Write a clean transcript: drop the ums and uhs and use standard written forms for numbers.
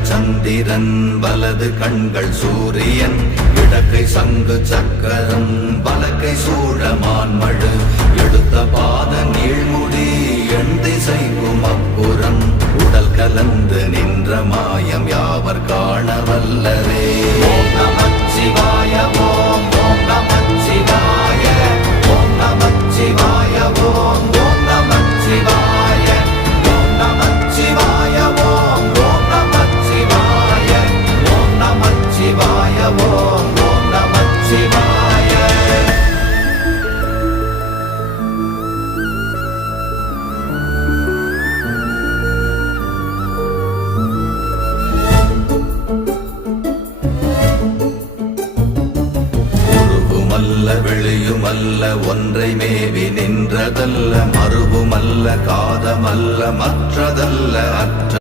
இடங்கள் சந்திரன் வலது கண்கள் சூரியன் இடக்கை சங்கு சக்கரம் வலக்கை சூழமான்மழு எடுத்த பாத நீழ்முடி எண் திசைக்கும் அப்புறம் உடல் கலந்து நின்ற மாயம் யாவர் காண வல்லரே. ஓம் நமச்சிவாய ஓம் ஓம் நமச்சிவாய ஓம் நமச்சிவாய ஓம் ஓம் நமச்சிவாய ஓம் நமச்சிவாய ஓம் ஓம் நமச்சிவாய ஓம் நமச்சிவாய ஓம் ஓம் நமச்சிவாய. வெளியுமல்ல ஒன்றை மேவி நின்றதல்ல மறுவுமல்ல காதமல்ல மற்றதல்ல அற்ற